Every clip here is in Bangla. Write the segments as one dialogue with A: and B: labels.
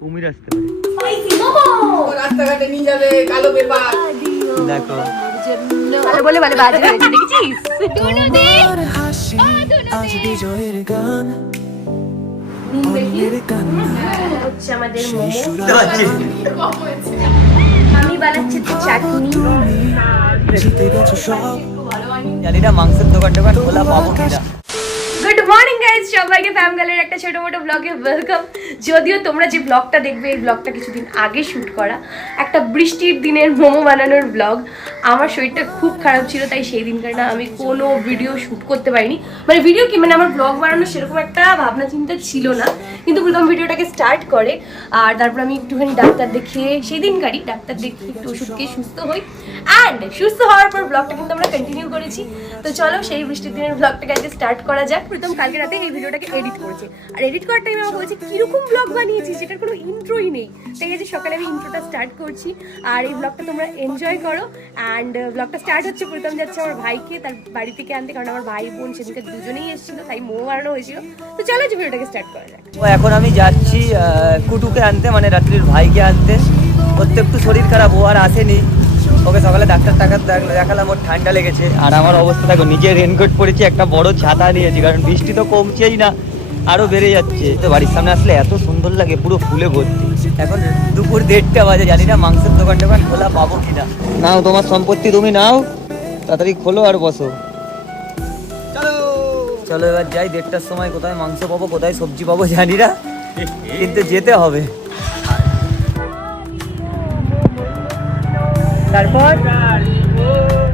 A: কুমির আসতে পারে।
B: রাস্তাঘাটে নিয়ে যাবে কালো পেপার।
A: দেখো।
C: ভালো বলে ভালো বাজে দেখেছিস?
D: আজ বিজয়ের গান অন্যের কান্না
C: হচ্ছে আমাদের মোমো।
A: বুঝতে পারছি
C: আমি বানাচ্ছি তো চাটনি।
D: জিতে গেছো সব।
A: জানি না মাংসের দোকান টোকান খোলা পাবো কিনা।
C: গুড মর্নিং গাইজ সবাইকে ফ্যামগালের একটা ছোট মোটো ব্লগে ওয়েলকাম যদিও তোমরা যে ব্লগটা দেখবে, এই ব্লগটা কিছুদিন আগে শ্যুট করা। একটা বৃষ্টির দিনের মোমো বানানোর ব্লগ আমার শরীরটা খুব খারাপ ছিল, তাই সেই দিনকার না আমি কোনো ভিডিও শ্যুট করতে পারিনি। মানে ভিডিও কি মানে আমার ব্লগ বানানোর সেরকম একটা ভাবনা চিন্তা ছিল না। কিন্তু প্রথম ভিডিওটাকে স্টার্ট করে, আর তারপর আমি একটুখানি ডাক্তার দেখিয়ে, সেই দিনকারই ডাক্তার দেখিয়ে একটু ওষুধ খেয়ে সুস্থ হই। অ্যান্ড সুস্থ হওয়ার পর ব্লগটা কিন্তু আমরা কন্টিনিউ করেছি। তো চলো সেই বৃষ্টির দিনের ব্লগটাকে আজকে স্টার্ট করা যাক। প্রথম কালকে রাতে এই ভিডিওটাকে এডিট করেছি। আর এডিট করার টাইমে আমাকে বলছে, কীরকম ব্লগ বানিয়েছি যেটার কোনো ইন্ট্রোই নেই। তাই আজ সকালে আমি ইন্ট্রোটা স্টার্ট করছি। আর এই ব্লগটা তোমরা এনজয় করো। অ্যান্ড ব্লগটা স্টার্ট হচ্ছে প্রথম যাচ্ছে আমার ভাইকে তার বাড়ি থেকে আনতে। কারণ আমার ভাই বোন সেদিনকে দুজনেই এসেছিল তাই মৌ বানানো হয়েছিল তো চলো যে ভিডিওটাকে স্টার্ট করা যাক।
A: ও এখন আমি যাচ্ছি কুটুকে আনতে মানে রাত্রির ভাইকে আনতে। ওর তো একটু শরীর খারাপ ও আর আসেনি। ওকে সকালে ডাক্তার টাকার দেখ- দেখালাম ওর ঠান্ডা লেগেছে। আর আমার অবস্থা দেখো নিজে রেনকোট পরেছি একটা বড় ছাতা নিয়েছি কারণ বৃষ্টি তো কমছেই না। আরও বেড়ে যাচ্ছে। তো বাড়ির সামনে আসলে এত সুন্দর লাগে পুরো ফুলে ভর্তি। এখন দুপুর দেড়টা বাজে জানি না মাংসের দোকান টোকান খোলা পাবো কিনা। নাও তোমার সম্পত্তি তুমি নাও তাড়াতাড়ি খোলো আর বসো। চলো! এবার যাই দেড়টার সময় কোথায় মাংস পাবো কোথায় সবজি পাবো জানি না। কিন্তু যেতে হবে। তারপর?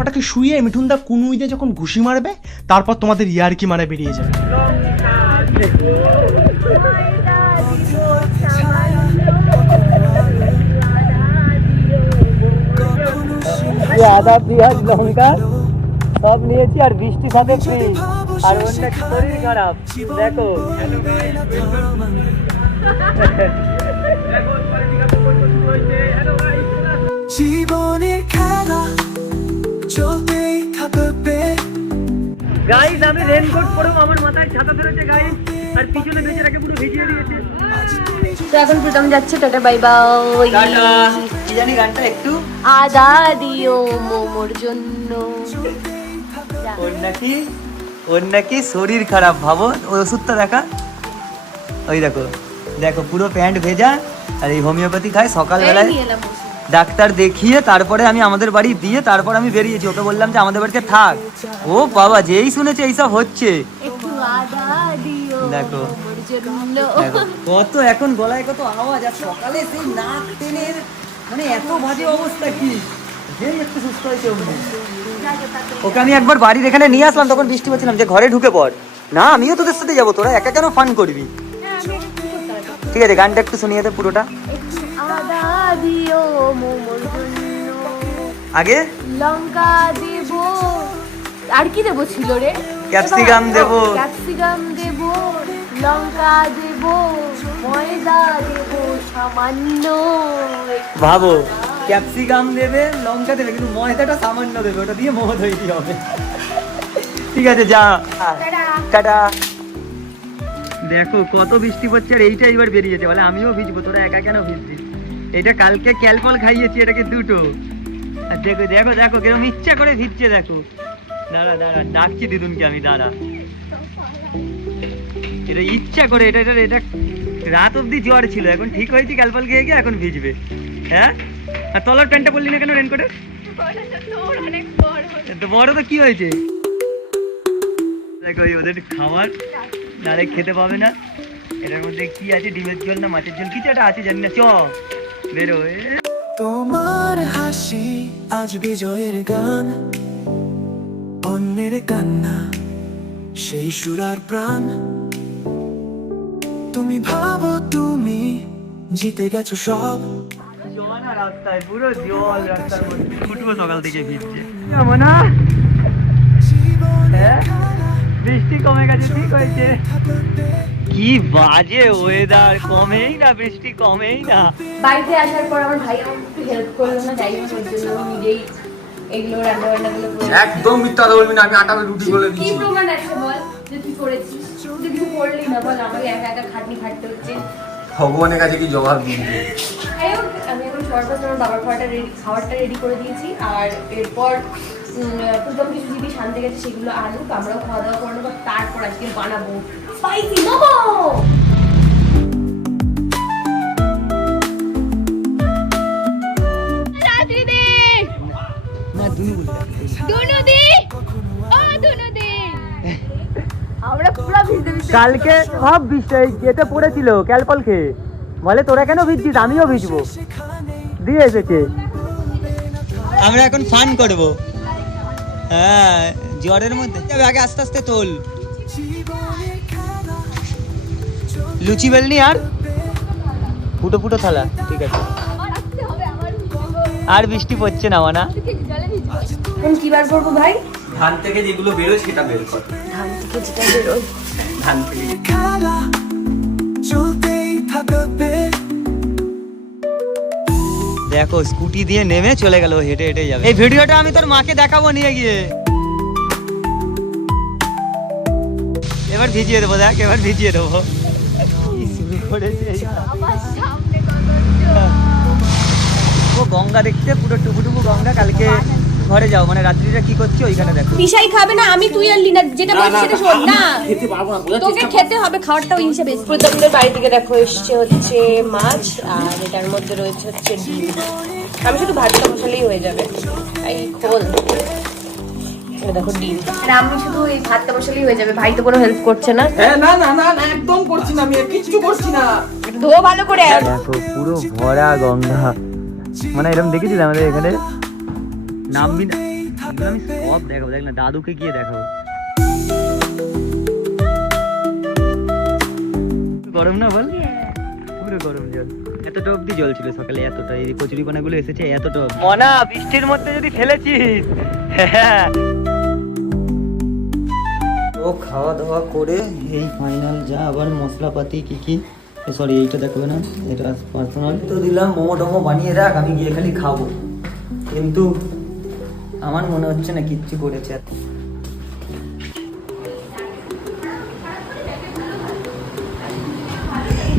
E: ওটাকে শুয়ে মিঠুনদা কুনুইতে যখন ঘুষি মারবে তারপর তোমাদের ইয়ারকি মারা বেরিয়ে যাবে।
A: সব নিয়েছি আর বৃষ্টি সাথে আর অন্য শরীর খারাপ। দেখো।
D: জীবনের খেলা চলতেই থাকবে।
A: গাইস আমি রেনকোট পরেও আমার মাথায় ছাতা ধরেছে গাইস আর পিছনে বেচারাকে পুরো ভিজিয়ে দিয়েছে।
C: তো এখন প্রথম যাচ্ছে টাটা বাই বাই
A: টাটা। কি জানি গানটা একটু?
C: আদা দিও মোমোর জন্য।
A: ওর নাকি ওর নাকি শরীর খারাপ ভাবো। ওই ওষুধটা দেখা। ওই দেখো দেখো পুরো প্যান্ট ভেজা আর এই হোমিওপ্যাথি খায় সকালবেলায়। ডাক্তার দেখিয়ে তারপরে আমি আমাদের বাড়ি দিয়ে তারপর আমি বেরিয়েছি। ওকে বললাম যে আমাদের বাড়িতে থাক। ও বাবা যেই শুনেছে এইসব হচ্ছে। দেখো। কত এখন গলায় কত আওয়াজ আর সকালে সেই নাক টেনে মানে এত বাজে অবস্থা কি? একটু সুস্থ হয়েছে ওকে আমি একবার বাড়ির এখানে নিয়ে আসলাম তখন বৃষ্টি পড়ছিলাম যে ঘরে ঢুকে পড়। না আমিও তোদের সাথে যাব তোরা একা কেন ফান করবি?
C: হ্যাঁ
A: ঠিক আছে গানটা একটু শুনিয়ে দে পুরোটা।
C: দিও মোমোর
A: আগে?
C: লঙ্কা দেব। আর কি দেবো ছিল রে?
A: ক্যাপসিকাম দেবো।
C: ক্যাপসিকাম দেব লঙ্কা দেব ময়দা দেব সামান্য।
A: ভাবো ক্যাপসিকাম দেবে লঙ্কা দেবে কিন্তু ময়দাটা সামান্য দেবে ওটা দিয়ে মোমো তৈরি হবে। ঠিক আছে যা। টাটা। দেখো কত বৃষ্টি পড়ছে আর এইটা এবার বেরিয়েছে বলে আমিও ভিজবো তোরা একা কেন ভিজছিস এটা কালকে ক্যালপল খাইয়েছি, এটাকে দুটো। আর দেখো দেখো দেখো কীরকম ইচ্ছা করে ভিজছে দেখো। দাঁড়া দাঁড়া, ডাকছি দিদুনকে আমি, দাঁড়া। এটা ইচ্ছা করে, এটা এটা এটা রাত অবধি জ্বর ছিল, এখন ঠিক হয়েছে, ক্যালপল খেয়ে গিয়ে এখন ভিজবে। হ্যাঁ? আর তলার প্যান্টটা বললি না কেন রেনকোটে বড় তো কি হয়েছে? দেখো ওদের খাবার, ডাইরেক্ট খেতে পাবে না। এটার মধ্যে কি আছে? ডিমের ঝোল না মাছের ঝোল? কিছু একটা আছে, জানি না। চ। বেরো
D: তোমার হাসি আজ বিজয়ের গান অন্যের কান্না সেই সুরার প্রাণ। তুমি ভাবো তুমি জিতে গেছো সব।
A: রাস্তায় পুরো জল রাস্তার মধ্যে। ফুটবো সকাল থেকে ভিজছে না হ্যাঁ? বৃষ্টি কমে গেছে ঠিক হয়েছে। কি বাজে ওয়েদার কমেই না বৃষ্টি কমেই না।
C: বাড়িতে আসার পর আমার ভাই আমাকে একটু হেল্প করল না যাই হোক ওর জন্য আমি নিজেই এগুলো রান্না
B: একদম মিথ্যা কথা বলবি না আমি আটা রুটি করে
C: কি
B: দিচ্ছি।
C: প্রমাণ আছে বল যে তুই করেছিস? তুই কিছু করলি না বল আমাকে একা একা খাটনি খাটতে হচ্ছে।
B: ভগবানের কাছে কি জবাব
C: হোক, আমি এখন সর্বপ্রথম বাবার খাওয়াটা রেডি খাবারটা রেডি করে দিয়েছি আর এরপর প্রথম কিছু জিনিস আনতে গেছে সেগুলো আনুক আমরাও খাওয়া দাওয়া করে নেব তারপর আজকে বানাবো স্পাইসি মোমো।
A: না দুনু বলতে
C: আমরা পুরো ভিজে ভিজে
A: কালকে সব বৃষ্টি যেতে পড়েছিল ক্যালপল খেয়ে। বলে তোরা কেন ভিজছিস? আমিও ভিজবো। দিয়ে এসেছে। আমরা এখন ফান করব। হ্যাঁ জ্বরের মধ্যে। আগে আস্তে আস্তে তোল। লুচি বেলনি আর? ফুটো ফুটো থালা ঠিক আছে। আর বৃষ্টি পড়ছে না মানা।
C: এখন কি বার করব ভাই?
A: ধান থেকে যেগুলো বেরোয় সেটা বের কর।
C: ধান থেকে যেটা বেরোয়।
A: ধান থেকে।
D: খেলা চলতেই থাকবে।
A: দেখো স্কুটি দিয়ে নেমে চলে গেল হেঁটে হেঁটে যাবে এই ভিডিওটা আমি তোর মাকে দেখাবো নিয়ে গিয়ে এবার ভিজিয়ে দেবো দেখ এবার ভিজিয়ে দেবো কি শুরু করেছে এই। ও গঙ্গা দেখতে পুরো টুকু টুকু গঙ্গা কালকে ঘরে যাও মানে রাত্রিটা কি করছি ওইখানে দেখো।
C: পিসাই খাবে না আমি তুই আর লিনা যেটা বলছি সেটা শোন না। তোকে খেতে হবে খাবারটা ওই হিসেবে প্রতাপদের বাড়ি থেকে দেখো এসছে হচ্ছে মাছ আর এটার মধ্যে রয়েছে হচ্ছে ডিম। আমি শুধু ভাতটা বসালেই হয়ে যাবে। এই খোল। দেখো ডিম। আর আমি শুধু এই ভাতটা বসালেই হয়ে যাবে। ভাই তো কোনো হেল্প করছে না।
B: হ্যাঁ না না না না একদম করছি না আমি কিচ্ছু করছি না।
C: একটু ধো ভালো করে
A: দেখো পুরো ভরা গঙ্গা মানে এরকম দেখেছিলাম আমাদের এখানে? নামবি না আমি সব দেখাবো। দেখ না দাদুকে গিয়ে দেখাবো। গরম না বল? পুরো গরম জল। এতটা অব্দি জল ছিল সকালে এতটা। এই কচুরি পানাগুলো এসেছে এতটা মনা বৃষ্টির মধ্যে যদি ফেলেছিস। ও খাওয়া দাওয়া করে এই ফাইনাল যা আবার মশলাপাতি কি কি? সরি এইটা দেখাবে না এটা পার্সোনাল তো দিলাম মোমো টোমো বানিয়ে রাখ আমি গিয়ে খালি খাব। কিন্তু আমার মনে হচ্ছে না কিচ্ছু করেছে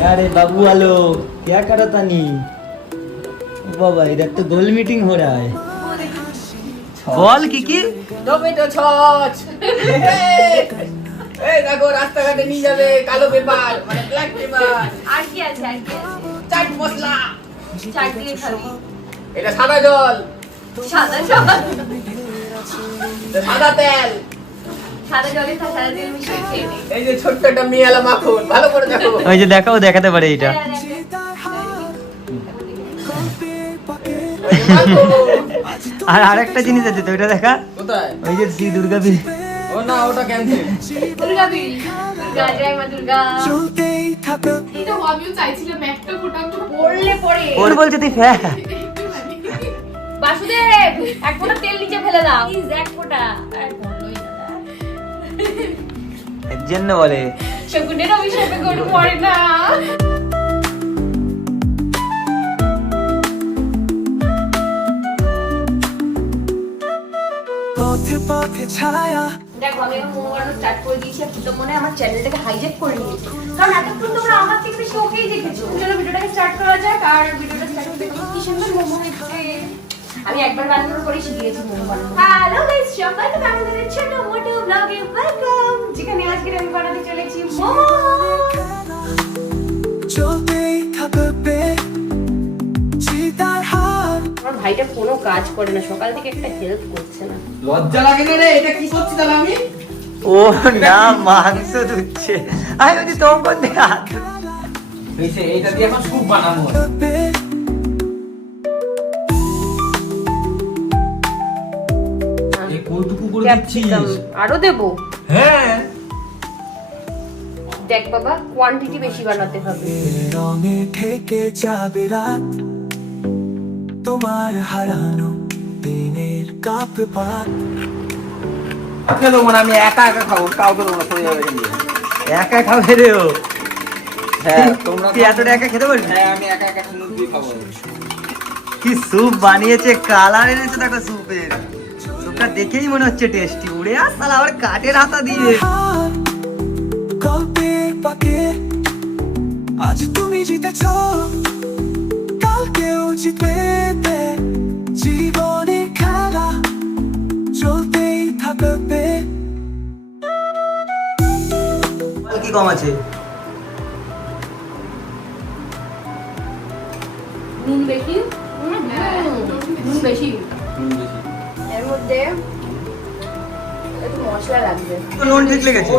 A: अरे बाबू वालो क्या करा था नी बाबा इधर तो गोल मीटिंग हो रहा है বল কি কি
B: টমেটো ছচ এই দেখো রাস্তাঘাটে নিয়ে যাবে কালো পেপার মানে ব্ল্যাক পেপার
C: আর কি আছে আর কি আছে
B: চাট মশলা
C: চার দিয়ে খাবি
B: এটা সাদা জল
C: সাদা সাদা।
B: তেল।
A: ওই যে দেখাও দেখাতে পারে এটা
B: ওই
A: আর আরেকটা জিনিস আছে তো ওইটা দেখা।
B: কোথায়?
A: ওই যে শ্রী দুর্গা বীর
B: ও না ওটা ক্যান্সেল।
C: দুর্গা বীর দুর্গা মা দুর্গা।
D: চলতেই থাকবে
F: এটা আমিও চাইছিলাম একটা ফোটা একটু
C: পড়লে পড়ে
A: ওর বলছে তুই ফ্যা
C: বাসুদেব এক ফোঁটা তেল নিচে ফেলে দাও। প্লিজ এক ফোঁটা।
A: এর জন্য বলে।
C: শকুনের অভিশাপে গরু পড়ে না।
D: পথে পথে ছায়া।
C: দেখো আমি এখন মোমো বানানো স্টার্ট করে দিয়েছি আর তো মনে হয় আমার চ্যানেলটাকে হাইজ্যাক করে নিয়েছে। কারণ এতক্ষণ তোমরা আমার থেকে বেশি ওকেই দেখেছ। চলো ভিডিওটাকে স্টার্ট করা যাক আর ভিডিওটা স্টার্ট করতে কি সুন্দর মোমো হচ্ছে আমি একবার বানানোর পরে শিখিয়েছি মোমো বানানো হ্যালো গাইস সবাইকে আমাদের ছোট মোটো ব্লগে ওয়েলকাম যেখানে আজকে আমি বানাতে চলেছি মোমো আমার ভাইটা কোনো কাজ করে না সকাল থেকে একটা হেল্প করছে না।
B: লজ্জা লাগে না রে? এটা কি করছি তাহলে আমি?
A: ও না মাংস ধুচ্ছে। আমি বলছি তোম করতে হাত
B: এসে এটা দিয়ে এখন স্যুপ বানাবো।
C: ক্যাপসিকাম আরও দেবো।
B: হ্যাঁ।
C: দেখ বাবা কোয়ান্টিটি বেশি বানাতে হবে।
D: রঙে থেকে যাবে রাত তোমার হারানো দিনের কাপ পাত।
B: খেলো মানে আমি একা একা খাব কাউকে তোমরা সরে যাবে
A: একা খাবে রে ও।
B: হ্যাঁ তোমরা
A: তুই এতটা একা খেতে পারবি?
B: হ্যাঁ আমি একা একা দিয়ে খাব।
A: কি স্যুপ বানিয়েছে কালার এনেছে দেখো স্যুপের স্যুপটা দেখেই মনে হচ্ছে টেস্টি উড়ে আস তাহলে আবার কাঠের হাতা দিয়ে।
D: আজ তুমি জিতেছ। কালকেও জিতবে জীবনে খেলা চলতেই থাকবে।
A: কি কম আছে?
C: নুন বেশি? নুন বেশি। এর মধ্যে একটু মশলা লাগবে।
A: তো নুন ঠিক লেগেছে।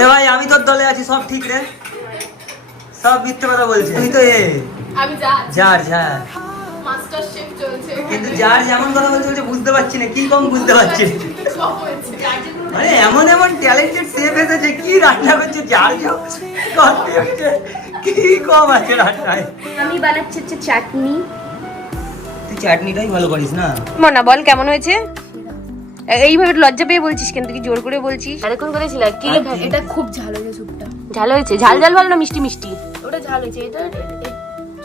A: এ ভাই আমি তোর দলে আছি সব ঠিক রে? সব মিথ্যে কথা বলছি। তুই তো এ।
F: আমি যা
A: যার
F: মাস্টার শেফ চলছে।
A: কিন্তু যার যেমন কথা বলছে বলছে বুঝতে পারছি না কি কম বুঝতে পারছি। মানে এমন এমন ট্যালেন্টেড সেফ এসেছে কি রান্না করছে যার করতে হচ্ছে কি কম আছে রান্নায়
C: আমি বানাচ্ছি হচ্ছে চাটনি।
A: তুই চাটনিটাই ভালো করিস না?
C: মনা বল কেমন হয়েছে? এইভাবে লজ্জা পেয়ে বলছিস কেন? তুই কি জোর করে বলছিস? এতক্ষণ করেছিল কি
F: এটা খুব ঝাল হয়েছে স্যুপটা।
C: ঝাল হয়েছে? ঝাল ঝাল ভালো না মিষ্টি মিষ্টি?
F: ওটা ঝাল হয়েছে এটা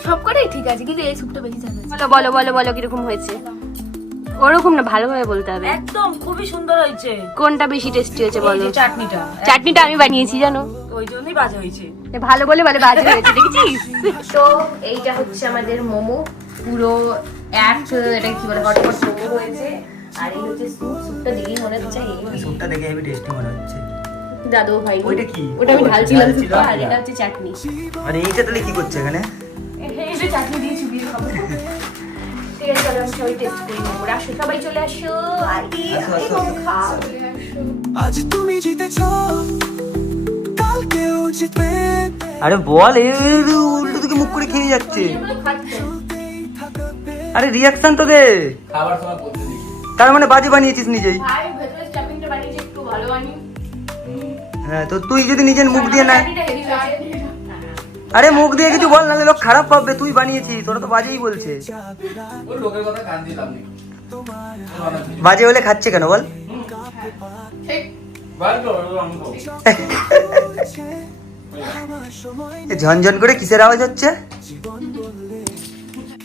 F: সব ঠিক আছে কিন্তু এই স্যুপটা বেশি ঝাল হয়েছে।
C: বলো বলো বলো বলো কীরকম হয়েছে? ওরকম না ভালোভাবে বলতে হবে।
G: একদম খুবই সুন্দর হয়েছে।
C: কোনটা বেশি টেস্টি হয়েছে বলো?
G: চাটনিটা।
C: চাটনিটা আমি বানিয়েছি জানো?
G: ওই জন্যই বাজে হয়েছে।
C: ভালো বলে বলে বাজে হয়েছে দেখেছিস? তো এইটা হচ্ছে আমাদের মোমো। পুরো এক এটা কি বলে হটপট মোমো হয়েছে। আর এই হচ্ছে স্যুপ স্যুপটা দেখেই মনে হচ্ছে এই
A: স্যুপটা দেখে হেভি টেস্টি মনে হচ্ছে।
C: দাদু ভাই।
A: ওইটা কি?
C: ওটা আমি ঢালছিলাম স্যুপটা আর। এটা হচ্ছে চাটনি।
A: মানে এইটা তাহলে কি করছে এখানে?
C: এটা চাটনি দিয়ে চুবিয়ে খাব। ঠিক আছে চলো আমি সবাই টেস্ট করি মোমোর আসো সবাই চলে আসো। আরে
A: আসো,
C: মোমো খাও
D: আজ তুমি জিতেছ।
A: আরে বল এ উল্টো দিকে মুখ করে খেয়ে যাচ্ছে। আরে রিয়াকশন তো দে তার মানে বাজে বানিয়েছিস নিজেই। হ্যাঁ তো তুই যদি নিজের মুখ দিয়ে না আরে মুখ দিয়ে কিছু বল নাহলে লোক খারাপ ভাববে তুই বানিয়েছিস তোরা তো বাজেই বলছে। বাজে হলে খাচ্ছে কেন বল? ঝনঝন করে কিসের আওয়াজ হচ্ছে?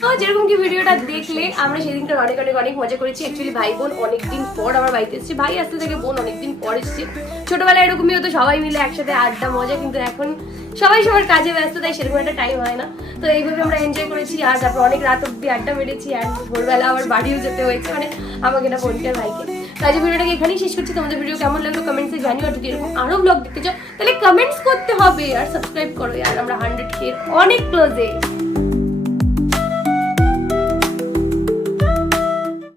C: তো যেরকম কি ভিডিওটা দেখলে, আমরা সেদিনকার অনেক অনেক অনেক মজা করেছি। অ্যাকচুয়ালি ভাই বোন অনেকদিন পর আমার বাড়িতে এসেছে। ভাই আসতে থেকে বোন অনেকদিন পর এসেছে। ছোটবেলায় এরকমই হতো, সবাই মিলে একসাথে আড্ডা, মজা, কিন্তু এখন সবাই সবার কাজে ব্যস্ত, তাই সেরকম একটা টাইম হয় না। তো এইভাবে আমরা এনজয় করেছি, আর তারপর অনেক রাত অব্দি আড্ডা মেরেছি আর ভোরবেলা আবার বাড়িও যেতে হয়েছে। মানে আমাকে না বোনকে, ভাইকে। তো আজ ভিডিওটাকে এখানেই শেষ করছি। তোমাদের ভিডিও কেমন লাগল কমেন্টসে জানিও। আর যদি এরকম আরও ব্লগ দেখতে চাও, তাহলে কমেন্টস করতে হবে। আর সাবস্ক্রাইব করো। আর আমরা হান্ড্রেড কে অনেক ক্লোজে